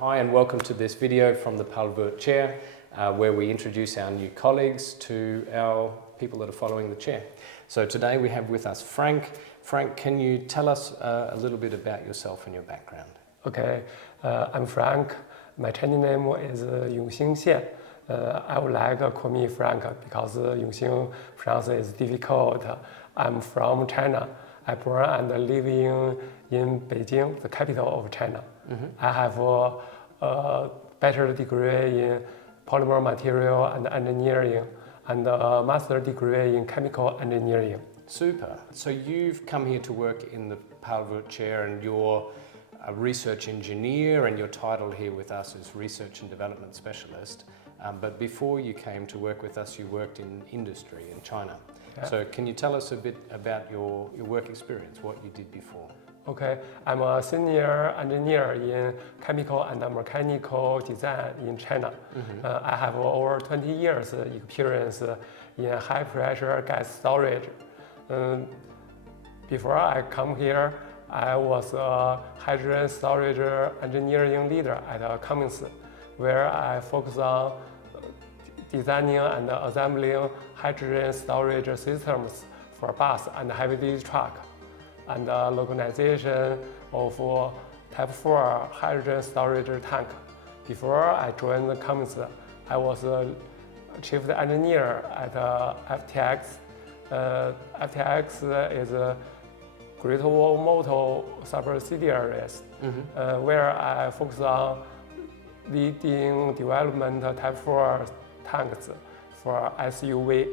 Hi and welcome to this video from the Paul Wurth Chair, where we introduce our new colleagues to our people that are following the chair. So today we have with us Frank. Frank, can you tell us a little bit about yourself and your background? Okay, I'm Frank. My Chinese name is Frank Xian. I would like to call me Frank because Yongxing pronounce is difficult. I'm from China. I born and live in Beijing, the capital of China. I have a bachelor degree in polymer material and engineering and a master degree in chemical engineering. Super. So you've come here to work in the Paul Wurth Chair and you're a research engineer, and your title here with us is Research and Development Specialist. But before you came to work with us, you worked in industry in China. Yeah. So can you tell us a bit about your work experience, what you did before? Okay, I'm a senior engineer in chemical and mechanical design in China. I have over 20 years experience in high pressure gas storage. Before I come here, I was a hydrogen storage engineering leader at Cummins, where I focus on designing and assembling hydrogen storage systems for bus and heavy-duty truck, and localization of Type 4 hydrogen storage tank. Before I joined the Cummins, I was a chief engineer at FTX. FTX is a Great Wall Motor subsidiaries, where I focus on leading development Type 4 tanks for SUV.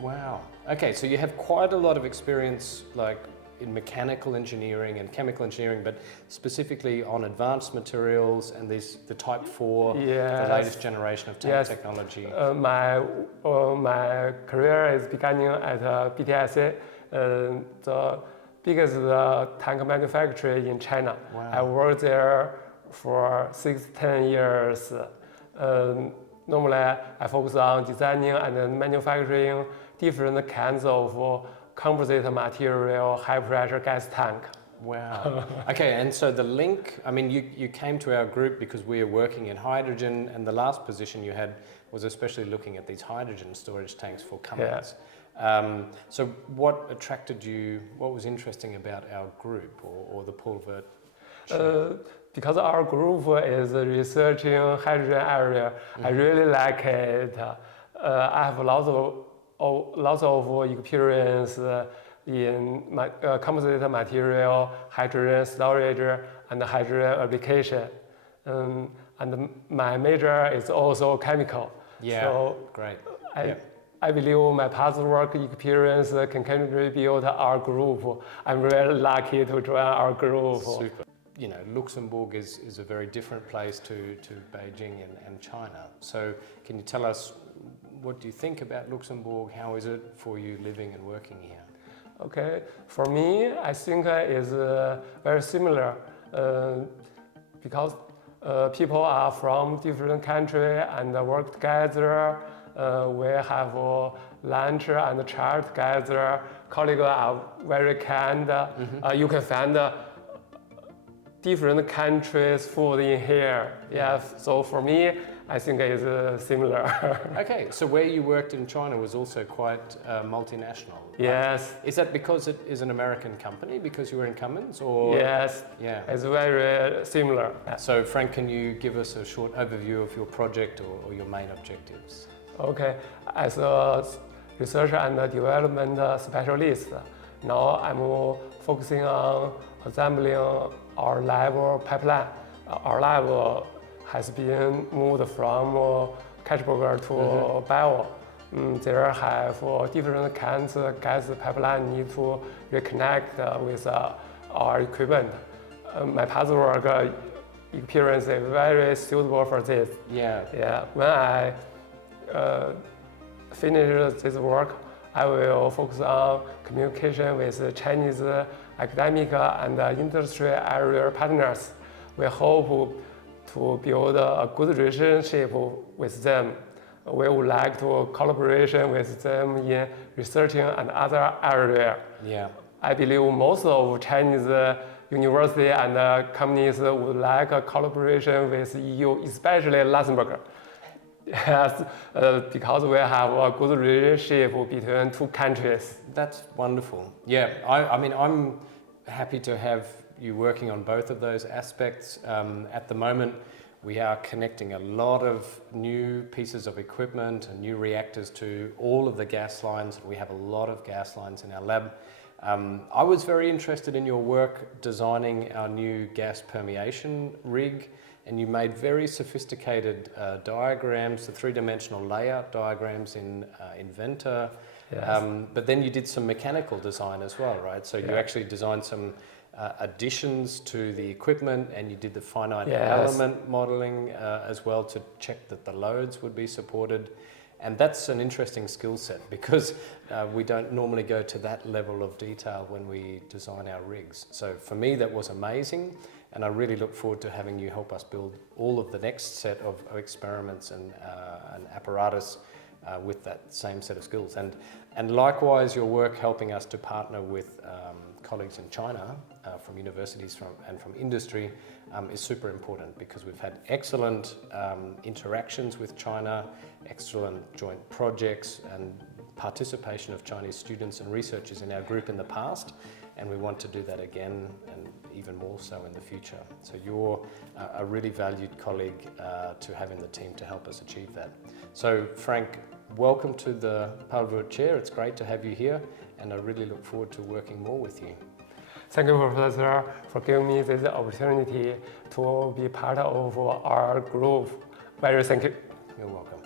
Wow. Okay, so you have quite a lot of experience, like in mechanical engineering and chemical engineering, but specifically on advanced materials and the Type 4, yes. The latest generation of tank technology. My career is beginning at BTSC, the biggest tank manufacturer in China. Wow. I worked there for 6-10 years. Normally, I focus on designing and manufacturing different kinds of composite material, high pressure gas tank. Wow. Okay, and so the link, I mean, you came to our group because we are working in hydrogen, and the last position you had was especially looking at these hydrogen storage tanks for Cummins. Yeah. So what attracted you, what was interesting about our group or the Paul Wurth? Because our group is researching hydrogen area, I really like it. I have lots of experience in composite material, hydrogen storage, and hydrogen application. And my major is also chemical. Yeah, so great. I believe my past work experience can contribute to our group. I'm really lucky to join our group. Super. You know, Luxembourg is a very different place to Beijing and China. So can you tell us, what do you think about Luxembourg? How is it for you living and working here? Okay, for me, I think it's very similar because people are from different countries and work together. We have lunch and chat together. Colleagues are very kind. You can find different countries' food in here. Yes, so for me, I think it's similar. Okay, so where you worked in China was also quite multinational. Yes. Is that because it is an American company, because you were in Cummins, or? Yes, yeah. It's very similar. So Frank, can you give us a short overview of your project or your main objectives? Okay, as a research and development specialist, now I'm focusing on assembling our lab pipeline. Our lab has been moved from Catchburger to Bio. There have different kinds of gas pipeline need to reconnect with our equipment. My past work experience is very suitable for this. Yeah. When I finish this work, I will focus on communication with Chinese academic and industry area partners. We hope to build a good relationship with them. We would like to collaborate with them in researching and other areas. Yeah. I believe most of Chinese university and companies would like a collaboration with EU, especially Luxembourg. Yes, because we have a good relationship between two countries. That's wonderful. Yeah, I mean, I'm happy to have you working on both of those aspects. At the moment, we are connecting a lot of new pieces of equipment and new reactors to all of the gas lines. We have a lot of gas lines in our lab. I was very interested in your work designing our new gas permeation rig, and you made very sophisticated diagrams, the three-dimensional layout diagrams in Inventor. Yes. But then you did some mechanical design as well, right? So you actually designed some additions to the equipment, and you did the finite element modeling as well to check that the loads would be supported. And that's an interesting skill set because we don't normally go to that level of detail when we design our rigs. So for me, that was amazing. And I really look forward to having you help us build all of the next set of experiments and apparatus with that same set of skills. And likewise, your work helping us to partner with colleagues in China from universities and from industry is super important because we've had excellent interactions with China, excellent joint projects and participation of Chinese students and researchers in our group in the past, and we want to do that again and even more so in the future. So you're a really valued colleague to have in the team to help us achieve that. So Frank, welcome to the Paul Wurth Chair. It's great to have you here, and I really look forward to working more with you. Thank you, Professor, for giving me this opportunity to be part of our group. Very thank you. You're welcome.